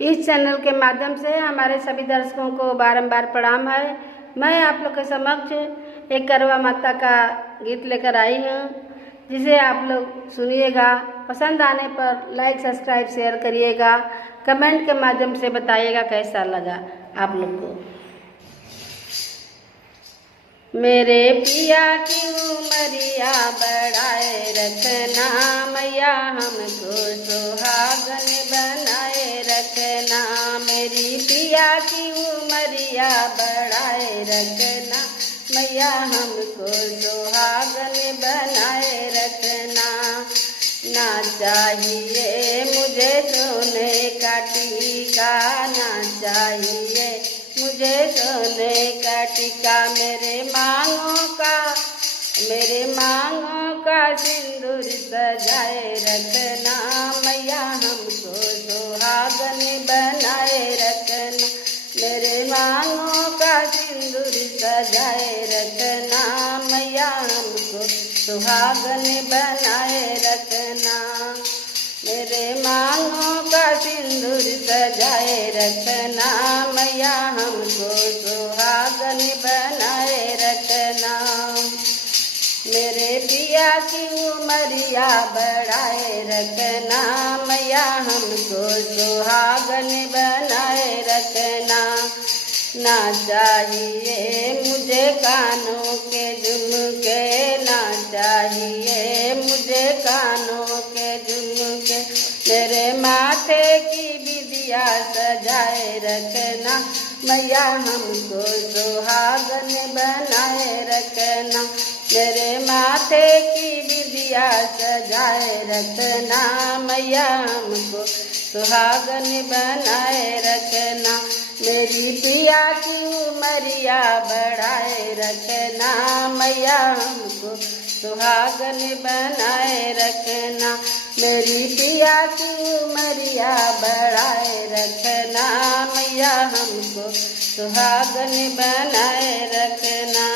इस चैनल के माध्यम से हमारे सभी दर्शकों को बारंबार प्रणाम है। मैं आप लोग के समक्ष एक करवा माता का गीत लेकर आई हूँ, जिसे आप लोग सुनिएगा। पसंद आने पर लाइक, सब्सक्राइब, शेयर करिएगा। कमेंट के माध्यम से बताइएगा कैसा लगा आप लोग को। मेरे पिया की उमरिया बढ़ाए रखना, मैया हमको सुहागन बनाए रखना। मेरी पिया की उमरिया बढ़ाए रखना, मैया हमको सुहागन बनाए रखना। ना चाहिए मुझे सोने का टीका, ना चाहिए मुझे सोने का टीका। मेरे मांगों का सिंदूर सजाए रखना, मैया हमको सुहागन बनाए रखना। मेरे मांगों का सिंदूर सजाए रखना, मैया हमको सुहागन बनाए रखना। मेरे मांगों का सिंदूर सजाए रखना, मैया हमको सुहागन बनाए रखना। मेरे पिया की उमरिया बढ़ाए रखना, मैया हमको सुहागन बनाए रखना। ना चाहिए मुझे कानों के झुमके, ना चाहिए मुझे कानों के झुमके। मेरे माथे की बिंदिया सजाए रखना, मैया हमको सुहागन बनाए रखना। मेरे माथे की बिंदिया सजाए रखना, मैया हमको सुहागन बनाए रखना। मेरी पिया की उमरिया बढ़ाए रखना, मैया हमको सुहागन बनाए रखना। मेरी पिया की उमरिया बढ़ाए रखना, मैया हमको सुहागन बनाए रखना।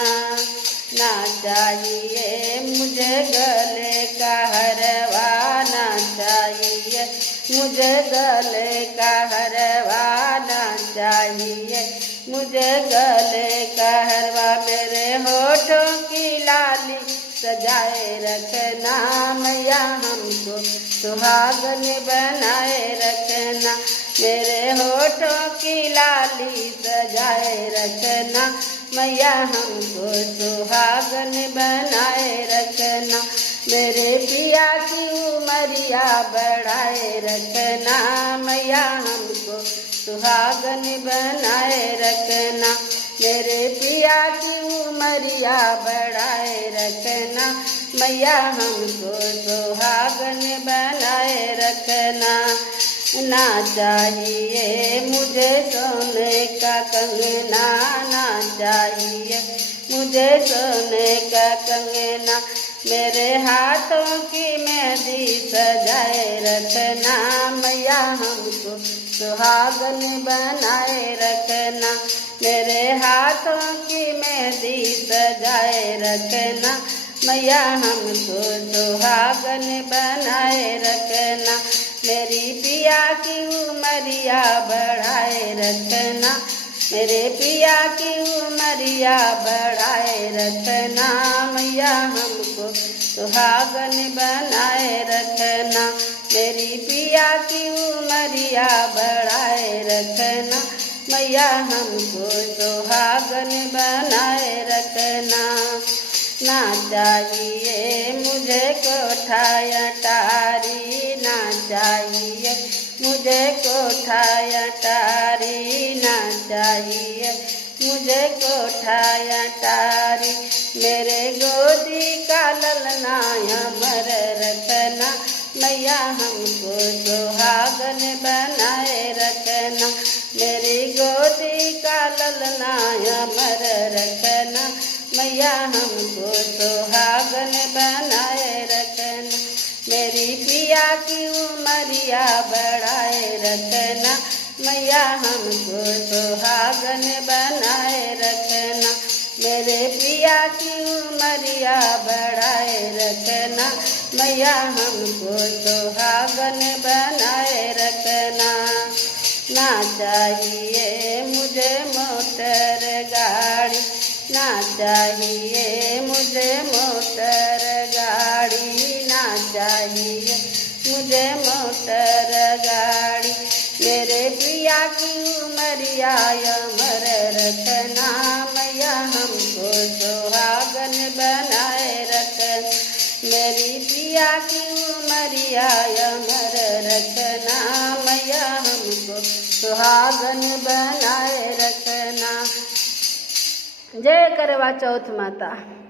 ना चाहिए मुझे गले का हरवा, ना चाहिए मुझे गले का हरवा, ना चाहिए मुझे गले का हरवा। मेरे होठों की लाली सजाए रखना, मैया हमको सुहागन बनाए रखना। मेरे होठों की लाली सजाए रखना, मैया हमको सुहागन बनाए रखना। मेरे पिया की उमरिया बढ़ाए रखना, मैया हमको सुहागन बनाए रखना। मेरे पिया की उमरिया बढ़ाए रखना, मैया हमको सुहागन बनाए रखना। ना चाहिए मुझे सोने का कंगना, ना चाहिए मुझे सोने का कंगना। मेरे हाथों की मेहंदी सजाए रखना, मैया हमको सुहागन बनाए रखना। मेरे हाथों की मेहंदी सजाए रखना, मैया हमको सुहागन बनाए रखना। मेरी पिया की उमरिया बढ़ाए रखना, मेरे पिया की उमरिया बढ़ाए रखना, मैया हमको सुहागन बनाए रखना। मेरी पिया की उमरिया बढ़ाए रखना, मैया हमको सुहागन बनाए रखना। ना चाहिए मुझे कोठा अटारी, ना चाहिए मुझे कोठा अटारी, ना चाहिए मुझे कोठा अटारी। मेरे गोदी का ललना अमर रखना, मैया हमको सुहागन बनाए रखना। मेरी गोदी का ललना अमर रखना, मैया हमको सुहागन बनाए रखना। मेरी पिया की उमरिया बढ़ाए रखना, मैया हमको सुहागन बनाए रखना। मेरे पिया की उमरिया बढ़ाए रखना, मैया हमको सुहागन बनाए रखना। ना चाहिए मुझे मोटर गाड़ी, ना चाहिए मुझे मोटर गाड़ी, ना चाहिए मुझे मोटर गाड़ी। मेरे प्रिया की उमरिया अमर रखना मैया, हमको सुहागन बनाए रखना। मेरी प्रिया की उमरिया अमर रखना मैया, हमको सुहागन बनाए रखना। जय करवा चौथ माता।